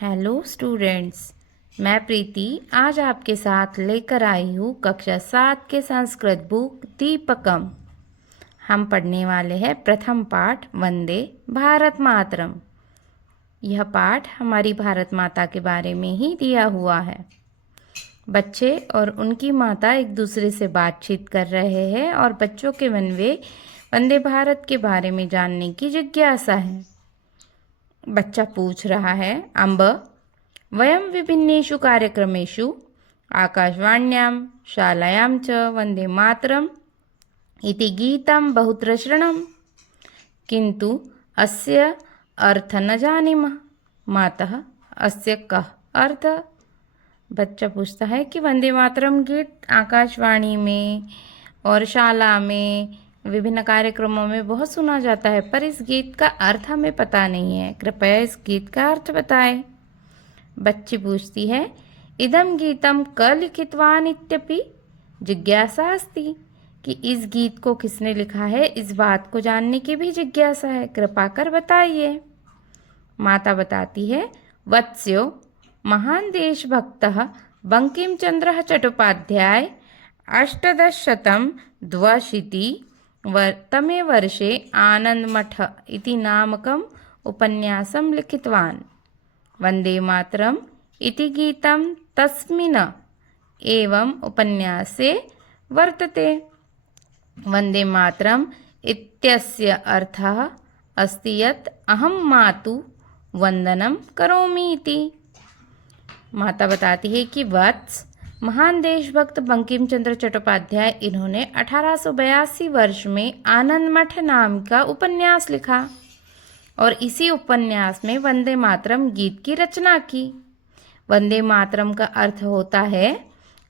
Hello students, मैं प्रीति आज आपके साथ लेकर आई हूँ कक्षा 7 के संस्कृत बुक दीपकम। हम पढ़ने वाले हैं प्रथम पाठ वंदे भारत मातरम। यह पाठ हमारी भारत माता के बारे में ही दिया हुआ है। बच्चे और उनकी माता एक दूसरे से बातचीत कर रहे हैं और बच्चों के मन में वंदे भारत के बारे में जानने की जिज्ञासा है। बच्चा पूछ रहा है, अम्ब वयं विभिन्नेषु कार्यक्रमेषु आकाशवाण्यां शालायां च वन्दे मातरम् इति गीतं बहुत्र शृणुमः, किन्तु अस्य अर्थ न जानीमः। मातः अस्य कः अर्थः? बच्चा पूछता है कि वंदे मातरम गीत आकाशवाणी में और शाला में विभिन्न कार्यक्रमों में बहुत सुना जाता है, पर इस गीत का अर्थ हमें पता नहीं है। कृपया इस गीत का अर्थ बताएं। बच्ची पूछती है, इदम गीतम क लिखितवान इत्यपि जिज्ञासा अस्ति, कि इस गीत को किसने लिखा है, इस बात को जानने की भी जिज्ञासा है। कृपा कर बताइए। माता बताती है, वत्स्यो महान देशभक्तः बंकिम चंद्र चट्टोपाध्याय 1820 वर्षे आनंदमठ इति नामकम् उपन्यासं लिखितवान्। वंदे मातरम इति गीतं तस्मिन् एवं उपन्यासे वर्तते। वंदे मातरम इत्यस्य अर्थः अस्ति यत् अहं मातु वंदनं करोमि इति। माता बताती है कि वत्स महान देशभक्त बंकिम चंद्र चट्टोपाध्याय इन्होंने 1882 वर्ष में आनंदमठ नाम का उपन्यास लिखा और इसी उपन्यास में वंदे मातरम गीत की रचना की। वंदे मातरम का अर्थ होता है,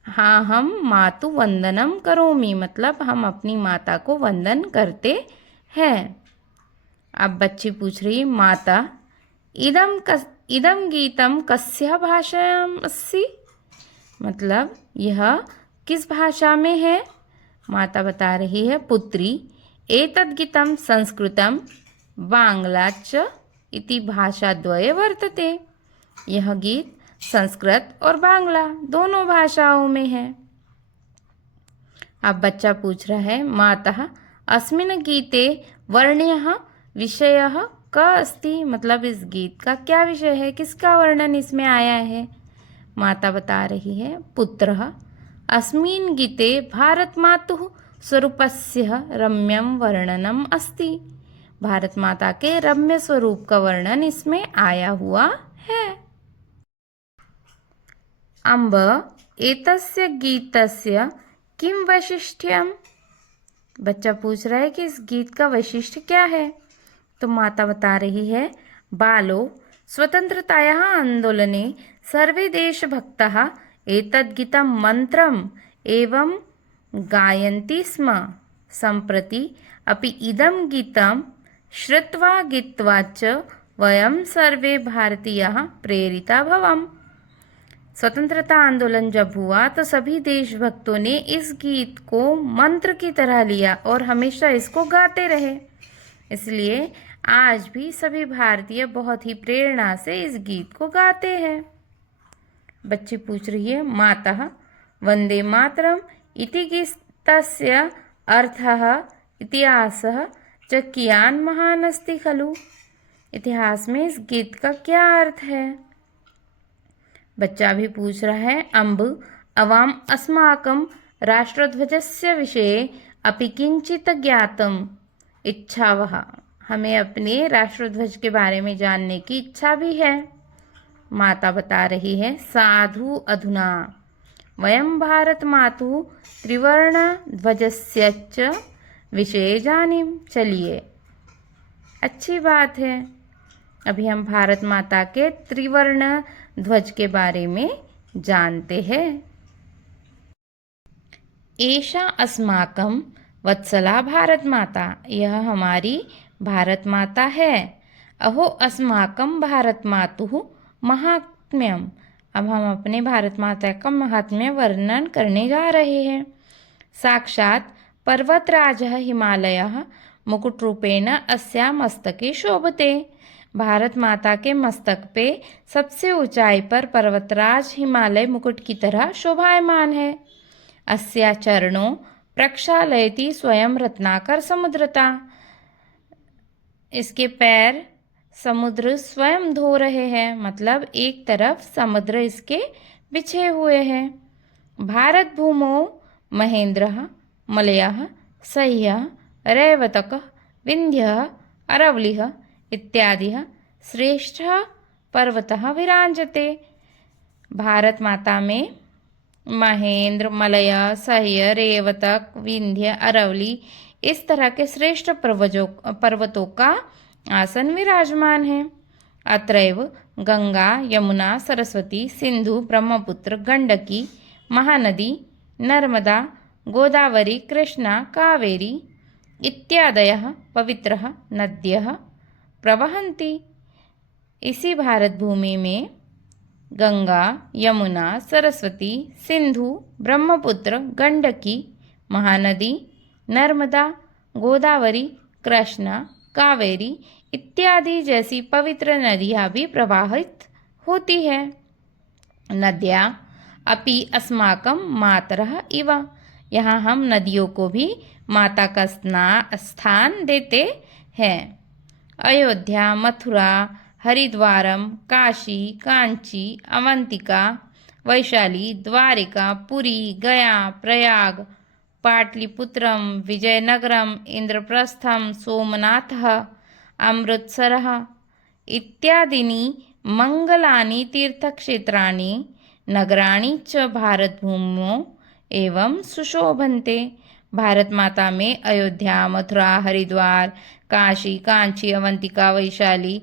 हाँ हम मातु वंदनम करोमि, मतलब हम अपनी माता को वंदन करते हैं। अब बच्ची पूछ रही, माता इदम गीतम कस्या भाषायाम् अस्ति, मतलब यह किस भाषा में है। माता बता रही है, पुत्री एतद् गीतं संस्कृतं बांग्ला च इति भाषाद्वये वर्तते। यह गीत संस्कृत और बांग्ला दोनों भाषाओं में है। अब बच्चा पूछ रहा है, माता अस्मिन् गीते वर्ण्यः विषयः क अस्ति, मतलब इस गीत का क्या विषय है, किसका वर्णन इसमें आया है। माता बता रही है, पुत्रः अस्मिन् गीते भारत मातुः स्वरूपस्य रम्यं वर्णनम् अस्ति। भारत माता के रम्य स्वरूप का वर्णन इसमें आया हुआ है। अम्ब एतस्य गीतस्य किं वैशिष्ट्यम्? बच्चा पूछ रहा है कि इस गीत का वैशिष्ट्य क्या है। तो माता बता रही है, बालो स्वतंत्रतायाः आंदोलने सर्वे देशभक्ताः एतद् गीतं मन्त्रम् एवं गायन्ति स्म। सम्प्रति अपि इदं गीतं श्रुत्वा गीत्वा च वयं सर्वे भारतीयाः प्रेरिता भवम्। स्वतंत्रता आंदोलन जब हुआ तो सभी देशभक्तों ने इस गीत को मंत्र की तरह लिया और हमेशा इसको गाते रहे। इसलिए आज भी सभी भारतीय बहुत ही प्रेरणा से इस गीत को गाते हैं। बच्ची पूछ रही है, माता वंदे मातरम इति गीतस्य अर्थः इतिहासः च कियान् महान् अस्ति खलु। इतिहास में इस गीत का क्या अर्थ है। बच्चा भी पूछ रहा है, अम्ब अवाम अस्माकं राष्ट्रध्वजस्य विषये अपि किंचित् ज्ञातुम् इच्छावः। हमें अपने राष्ट्रध्वज के बारे में जानने की इच्छा भी है। माता बता रही है, साधु अधुना वयं भारत मातुः त्रिवर्ण ध्वजस्य च विषये जानीम। चलिए, अच्छी बात है, अभी हम भारत माता के त्रिवर्ण ध्वज के बारे में जानते हैं। एषा अस्माकं वत्सला भारत माता, यह हमारी भारत माता है। अहो अस्माकं भारत मातुः महात्म्यम। अब हम अपने भारत माता का महात्म्य वर्णन करने जा रहे हैं। साक्षात् पर्वतराजः हिमालयः मुकुटरूपेण अस्या मस्तके शोभते। भारत माता के मस्तक पे सबसे ऊंचाई पर पर्वतराज हिमालय मुकुट की तरह शोभायमान है। अस्या चरणों प्रक्षालयति स्वयं रत्नाकर समुद्रता। इसके पैर समुद्र स्वयं धो रहे हैं, मतलब एक तरफ समुद्र इसके बिछे हुए हैं। भारत भूमौ महेंद्रः मलयः सह्यः रैवतकः विंध्यः अरवलिः इत्यादिः श्रेष्ठः पर्वतः विराजते। भारत माता में महेंद्र, मलय, सह्य, रेवतक, विंध्य, अरवली इस तरह के श्रेष्ठ पर्वतों का आसन विराजमान है। अत्रैव गंगा, यमुना, सरस्वती, सिंधु, ब्रह्मपुत्र, गंडकी, महानदी, नर्मदा, गोदावरी, कृष्णा, कावेरी इत्यादयः पवित्रः नद्यः प्रवहन्ति। इसी भारत भूमि में गंगा, यमुना, सरस्वती, सिंधु, ब्रह्मपुत्र, गंडकी, महानदी, नर्मदा, गोदावरी, कृष्णा, कावेरी इत्यादि जैसी पवित्र नदियाँ भी प्रवाहित होती है। नद्या अपि अस्माकं मातरः इव। यहाँ हम नदियों को भी माता का स्थान देते हैं। अयोध्या, मथुरा, हरिद्वारम, काशी, कांची, अवंतिका, वैशाली, द्वारिका, पुरी, गया, प्रयाग, पाटलिपुत्रम, विजयनगरम, इंद्रप्रस्थम, सोमनाथः, अमृतसरः इत्यादीनि मंगलानि तीर्थक्षेत्राणि नगराणि च भारतभूमौ एवं सुशोभन्ते। भारत माता में अयोध्या, मथुरा, हरिद्वार, काशी, कांची, अवंतिका, वैशाली,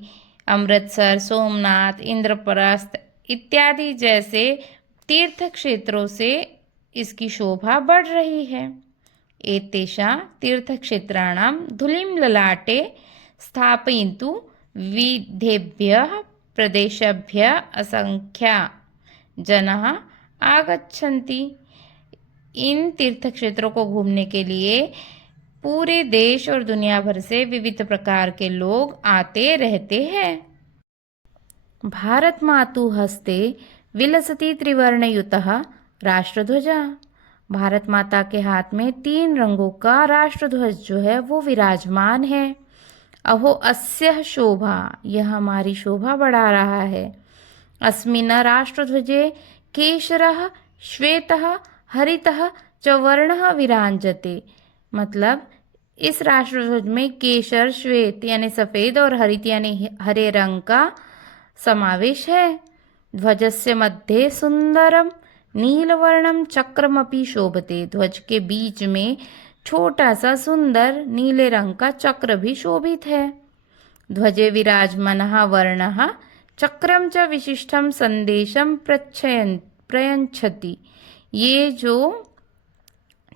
अमृतसर, सोमनाथ, इंद्रप्रस्थ इत्यादि जैसे तीर्थ क्षेत्रों से इसकी शोभा बढ़ रही है। एतेषां तीर्थक्षेत्राणां धूलिं ललाटे स्थापयितुं विविधेभ्यः प्रदेशेभ्यः असंख्या जनाः आगच्छन्ति। इन तीर्थ क्षेत्रों को घूमने के लिए पूरे देश और दुनिया भर से विविध प्रकार के लोग आते रहते हैं। भारत मातु हस्ते विलसति त्रिवर्णयुतः राष्ट्रध्वजा। भारत माता के हाथ में 3 रंगों का राष्ट्रध्वज जो है वो विराजमान है। अहो अस्यः शोभा, यह हमारी शोभा बढ़ा रहा है। अस्मिन् राष्ट्रध्वजे केशरः श्वेतः हरितः च वर्णः विराजते। मतलब इस राष्ट्रध्वज में केशर, श्वेत यानी सफ़ेद और हरित यानी हरे रंग का समावेश है। ध्वजस्य मध्ये सुंदरम नीलवर्णम चक्रमपि शोभते। ध्वज के बीच में छोटा सा सुंदर नीले रंग का चक्र भी शोभित है। ध्वजे विराजमानः वर्णः चक्रम च विशिष्टम संदेशम प्रयच्छति। ये जो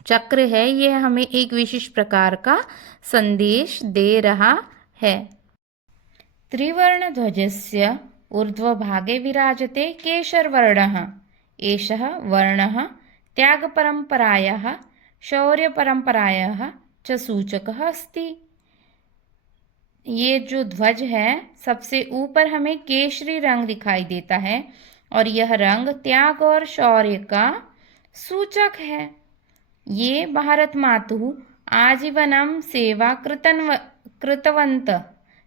चक्र है ये हमें एक विशिष्ट प्रकार का संदेश दे रहा है। त्रिवर्णध्वजस्य ऊर्ध्वभागे विराजते केशरवर्णः। एषः वर्णः त्यागपरम्परायाः शौर्यपरम्परायाः च सूचकः अस्ति। ये जो ध्वज है सबसे ऊपर हमें केशरी रंग दिखाई देता है और यह रंग त्याग और शौर्य का सूचक है। ये भारत मातुः आजीवनं सेवा कृतवन्त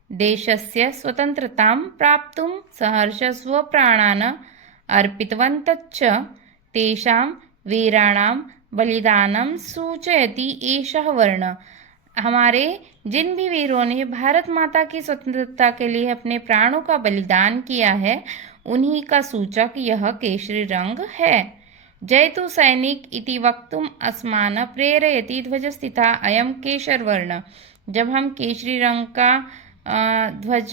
देशस्य स्वतन्त्रतां प्राप्तुं सहर्ष स्वप्राणान् अर्पितवन्तश्च तेषां वीराणां बलिदानं सूचयति एषः वर्ण। हमारे जिन भी वीरों ने भारत माता की स्वतंत्रता के लिए अपने प्राणों का बलिदान किया है उन्हीं का सूचक यह केशरी रंग है। जयतु सैनिक इति वक्तुम अस्मान् प्रेरयति ध्वजस्थिता अयम केशरवर्ण। जब हम केशरी रंग का ध्वज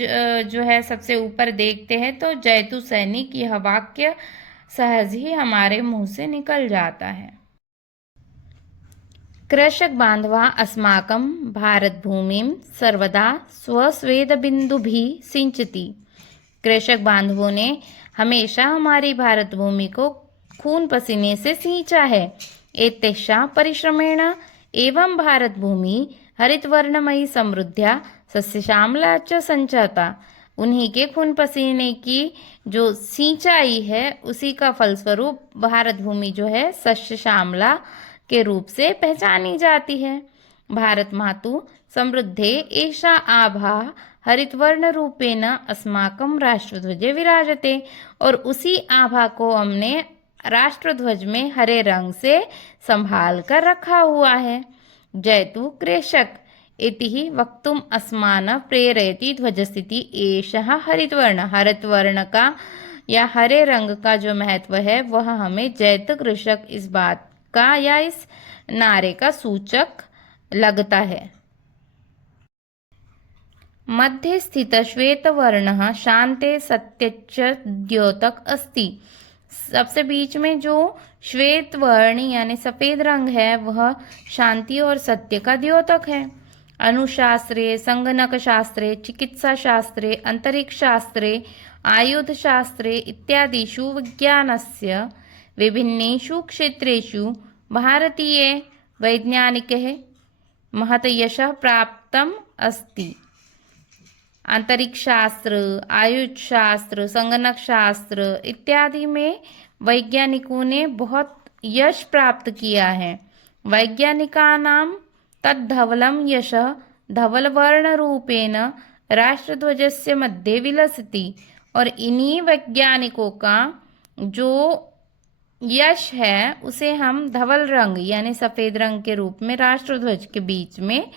जो है सबसे ऊपर देखते हैं तो जयतु सैनिक यह वाक्य सहज ही हमारे मुंह से निकल जाता है। कृषक बांधवा अस्माकं भारत भूमिं सर्वदा स्वस्वेद बिंदुभिः सिंचति। कृषक बांधवों ने हमेशा हमारी भारत भूमि को खून पसीने से सींचा है। एतेषां परिश्रमेण एवं भारत भूमि हरितवर्णमयी समृद्ध्या सस्यश्यामला च संजाता। उन्हीं के खून पसीने की जो सिंचाई है उसी का फलस्वरूप भारत भूमि जो है शस्य श्यामला के रूप से पहचानी जाती है। भारत मातु समृद्धे एषा आभा हरितवर्ण रूपेण अस्माकं राष्ट्रध्वजे विराजते। और उसी आभा को हमने राष्ट्रध्वज में हरे रंग से संभाल कर रखा हुआ है। जयतु कृषक इति वक्तुम अस्मान प्रेरयति ध्वजस्थिति एषः हरितवर्ण। हरितवर्ण का या हरे रंग का जो महत्व है वह हमें जयत कृषक इस बात का या इस नारे का सूचक लगता है। मध्ये स्थित श्वेतवर्णः शांते सत्यच्च द्योतक अस्ति। सबसे बीच में जो श्वेत वर्ण यानी सफेद रंग है वह शांति और सत्य का द्योतक है। अणुशास्त्रे, संगणक शास्त्रे, चिकित्सा शास्त्रे, अंतरिक्ष शास्त्रे, आयुध शास्त्रे इत्यादिषु विज्ञानस्य विभिन्नेषु क्षेत्रेषु भारतीय वैज्ञानिकैः महत् यशः प्राप्तम् अस्ति। अंतरिक्ष शास्त्र, आयुष शास्त्र, संगणक शास्त्र इत्यादि में वैज्ञानिकों ने बहुत यश प्राप्त किया है। वैज्ञानिकानां तद्धवलं यशः धवलवर्ण रूपेण राष्ट्रध्वजस्य मध्ये विलसति। और इन्हीं वैज्ञानिकों का जो यश है उसे हम धवल रंग यानी सफेद रंग के रूप में राष्ट्रध्वज के बीच में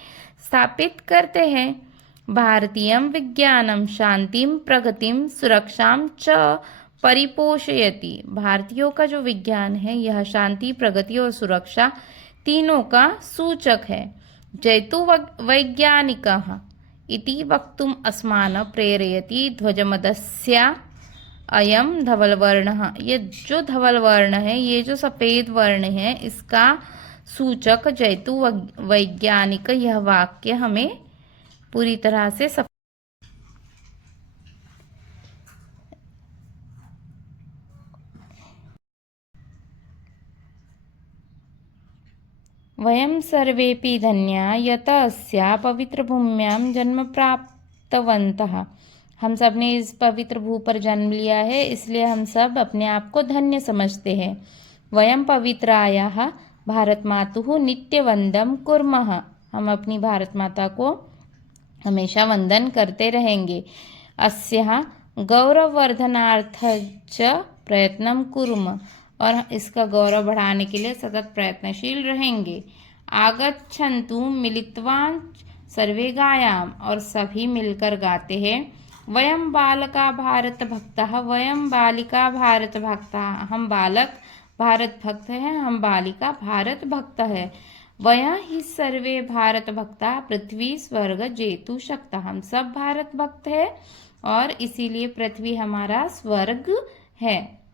स्थापित करते हैं। भारतीयं विज्ञानं शांतिं प्रगतिं सुरक्षां च परिपोषयति। भारतीयों का जो विज्ञान है यह शांति, प्रगति और सुरक्षा तीनों का सूचक है। जयतु वैज्ञानिकः इति वक्तुम् अस्मान् प्रेरयति ध्वजमदस्या अयम धवल वर्ण। ये जो धवल वर्ण है, ये जो सफेद वर्ण है, इसका सूचक जयतु वैज्ञानिक यह वाक्य हमें पूरी तरह से वयं सर्वेपि धन्या यत अस्या पवित्र भूम्यां जन्म प्राप्तवन्तः। हम सब ने इस पवित्र भू पर जन्म लिया है, इसलिए हम सब अपने आप को धन्य समझते हैं। वयं पवित्रायाः भारत मातुः नित्यवंदं कुर्मः। हम अपनी भारत माता को हमेशा वंदन करते रहेंगे। अस्याः गौरववर्धनार्थच प्रयत्नं कुर्मः। और इसका गौरव बढ़ाने के लिए सतत प्रयत्नशील रहेंगे। आगच्छन्तु मिलित्वा सर्वे गायाम। और सभी मिलकर गाते हैं। वयं बालका भारत भक्तः, वयं बालिका भारत भक्तः। हम बालक भारत भक्त हैं, हम बालिका भारत भक्त है। वयं हि सर्वे भारत भक्ता पृथ्वी स्वर्ग जेतु शक्ता। हम सब भारत भक्त है और इसीलिए पृथ्वी हमारा स्वर्ग है।